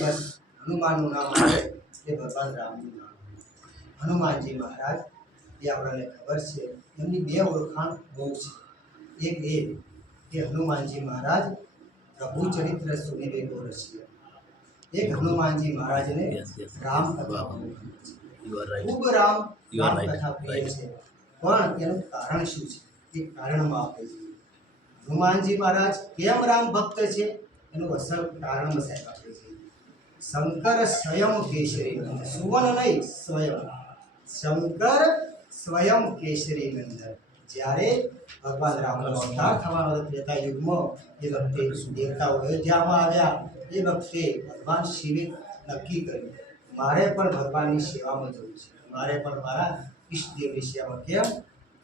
બસ હનુમાનનું નામ આવે એ ભગવાન રામનું નામ. હનુમાનજી મહારાજ એ આપણને ખબર છે એમની બે ઓળખાણ બહુ છે. એક એ કે હનુમાનજી મહારાજ પ્રભુ ચરિત્ર સુનિવે ગોરસીય. એક હનુમાનજી મહારાજને રામ કથા ખૂબ રામ કથા પ્રિય છે. પણ એનું કારણ શું છે એ કારણમાં આપણે જોઈએ. હનુમાનજી મહારાજ કેમ રામ ભક્ત છે એનું અસલ કારણ સાહેબ આપણે જોઈએ. શંકર સ્વયં કેસરી નંદન, સુવર્ણ નહીં સ્વયં. શંકર સ્વયં કેસરી નંદન. જ્યારે ભગવાન રામનો અવતાર થવાનો ત્રેતા યુગમાં એ વખતે દેવતાઓ અયોધ્યામાં આવ્યા. એ વખતે ભગવાન શિવે નક્કી કર્યું મારે પણ ભગવાનની સેવામાં જવું છે, મારે પણ મારા ઈષ્ટદેવની સેવામાં. કેમ?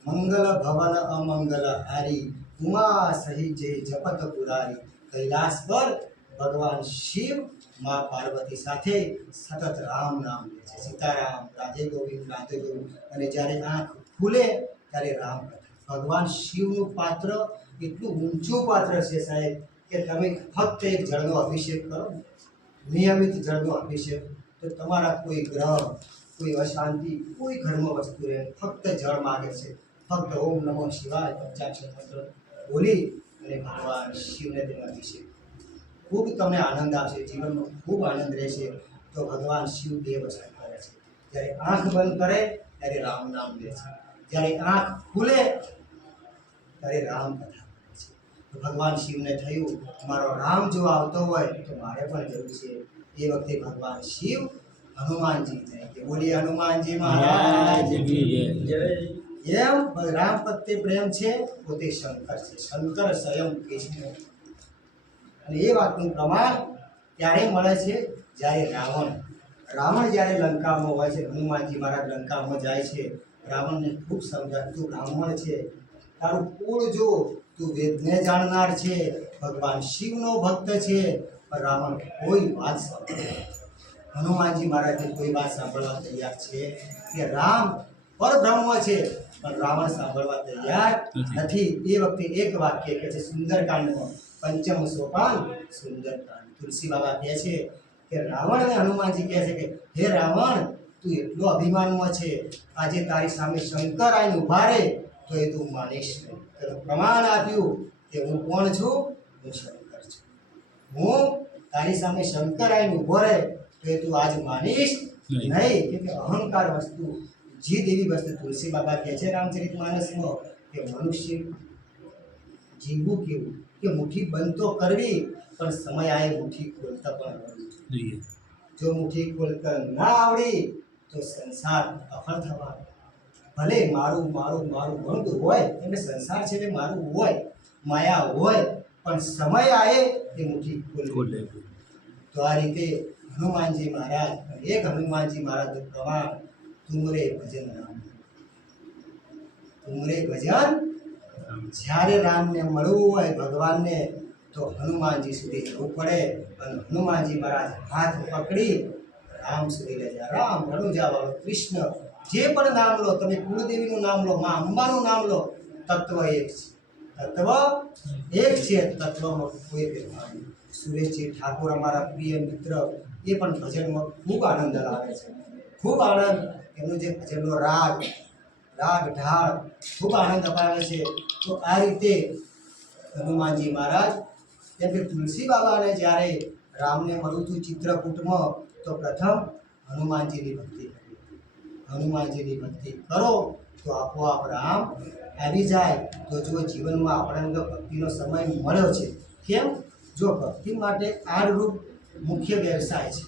મંગલ ભવન અમંગલ હારી, ઉમા સહિત જય જપત પુરારી. કૈલાસ પર ભગવાન શિવ મા પાર્વતી સાથે સતત રામ નામ લે છે. સીતારામ, રાધે ગોવિંદ, રાધે ગોવિંદ. અને જ્યારે આંખ ખુલે ત્યારે રામ કથા. ભગવાન શિવનું પાત્ર એટલું ઊંચું પાત્ર છે સાહેબ કે તમે ફક્ત એક જળનો અભિષેક કરો, નિયમિત જળનો અભિષેક, તો તમારા કોઈ ગ્રહ, કોઈ અશાંતિ, કોઈ ઘરમાં વસ્તુ રહે, ફક્ત જળ માગે છે. ફક્ત ઓમ નમઃ શિવાય પંચાક્ષર મંત્ર બોલી અને ભગવાન શિવને તેનો અભિષેક. ખૂબ તમને આનંદ આવશે, જીવનમાં ખૂબ આનંદ રહેશે. તો ભગવાન શિવ બે વસ્તુ કરે છે. જ્યારે આંખ બંધ કરે ત્યારે રામ નામ લે છે, જ્યારે આંખ ખુલે ત્યારે રામ કથા કરે છે. તો ભગવાન શિવને થયું મારો રામ જો આવતો હોય તો મારે પણ જરૂર છે. એ વખતે ભગવાન શિવ હનુમાનજી કે બોલીએ હનુમાનજી મહારાજ જય. એમ રામ પ્રત્યે પ્રેમ છે, પોતે શંકર છે. શંકર સ્વયં કૃષ્ણ. અને એ વાતનું પ્રમાણ ત્યારે મળે છે જ્યારે રાવણ જ્યારે લંકામાં હોય છે. હનુમાનજી મહારાજ લંકામાં જાય છે. રાવણને ખૂબ સમજાય તું બ્રાહ્મણ છે, તારું કુળ જો, તું વેદને જાણનાર છે, ભગવાન શિવનો ભક્ત છે. પણ રાવણ કોઈ વાત સાંભળે, હનુમાનજી મહારાજની કોઈ વાત સાંભળવા તૈયાર છે કે રામ પરબ્રહ્મ છે, પણ રાવણ સાંભળવા તૈયાર નથી. એ વખતે એક વાક્ય કહે છે સુંદરકાંડમાં, પંચમ સોપાન સુંદરકાંડ. તુલસી બાબા કહે છે કે રાવણને હનુમાનજી કહે છે કે હે રાવણ, તું એટલો અભિમાનમાં છે, આજે તારી સામે શંકર આવીને ઉભા રહે તો એ તું માનીશ નહીં. તેનું પ્રમાણ આપ્યું કે હું કોણ છું? હું શંકર છું. હું તારી સામે શંકર આવીને ઉભો રહે તો એ તું આજ માનીશ નહીં. કે અહંકાર વસ્તુ, જીદ એવી વસ્તુ. તુલસી બાબા કહે છે રામચરિતમાનસમાં કે મનુષ્ય જીવવું કેવું કે મુઠ્ઠી બંધ તો કરવી, પણ સમય આવે મુઠ્ઠી ખોલતા પણ આવડવી. જો મુઠ્ઠી ખોલતા ના આવડી તો સંસાર અફળ થવાનો. ભલે મારું મારું મારું ઘણું હોય, એટલે સંસાર છે એટલે મારું હોય, માયા હોય, પણ સમય આવે એ મુઠ્ઠી ખોલે. તો આ રીતે હનુમાનજી મહારાજ, એક હનુમાનજી મહારાજનું પ્રમાણ તુમરે ભજન રામ. તુમરે ભજન. જ્યારે રામને મળવું હોય ભગવાનને તો હનુમાનજી સુધી જવું પડે. અને હનુમાનજી મહારાજ હાથ પકડી રામ સુધી લઈ જાય. રામ, રણુજાવાળો, કૃષ્ણ, જે પણ નામ લો તમે, કુળદેવીનું નામ લો, મા અંબાનું નામ લો, તત્વ એક છે. તત્વ એક છે, તત્વમાં કોઈ ફેરફાર નહીં. સુરેશજી ઠાકોર અમારા પ્રિય મિત્ર, એ પણ ભજનમાં ખૂબ આનંદ લાવે છે. ખૂબ આનંદ. એમનો જે ભજનનો રાગ ઢાળ ખૂબ આનંદ અપાવે છે. તો આ રીતે હનુમાનજી મહારાજ, જેમ કે તુલસી બાબાને જ્યારે રામને મળ્યું હતું ચિત્રકૂટમાં, તો પ્રથમ હનુમાનજીની ભક્તિ કરી. હનુમાનજીની ભક્તિ કરો તો આપોઆપ રામ આવી જાય. તો જો જીવનમાં આપણને ભક્તિનો સમય મળ્યો છે, કેમ? જો ભક્તિ માટે આડરૂપ મુખ્ય વ્યવસાય છે.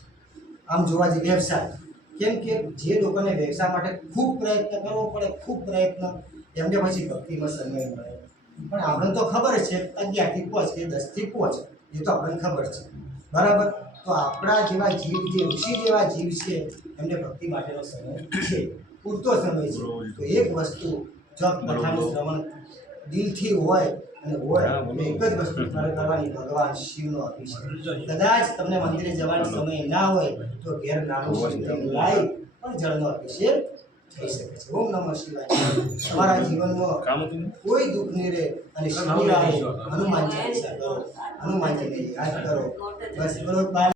આમ જોવા જઈએ વ્યવસાય, કેમ કે જે લોકોને વ્યવસાય માટે ખૂબ પ્રયત્ન કરવો પડે, ખૂબ પ્રયત્ન, એમને પછી ભક્તિમાં સમય મળે. પણ આપણને તો ખબર છે 11 થી 5 કે 10 થી 5, એ તો આપણને ખબર છે, બરાબર. તો આપણા જેવા જીવ, જે ઋષિ જેવા જીવ છે, એમને ભક્તિ માટેનો સમય છે, પૂરતો સમય છે. તો એક વસ્તુ જો કથાનું શ્રવણ દિલથી હોય અને હોય એક જ વસ્તુ કરવાની, ભગવાન શિવનો અભિષેક. કદાચ તમને મંદિરે જવાનો સમય ના હોય તો ઘેર નાનું શિવલિંગ લાવી પણ જળનો અભિષેક થઈ શકે છે. ઓમ નમઃ શિવાય. તમારા જીવનમાં કોઈ દુઃખ નહીં રહે. અને શનિવારે હનુમાન ચાલીસા કરો, હનુમાનજીને યાદ કરો. બસ બોલો.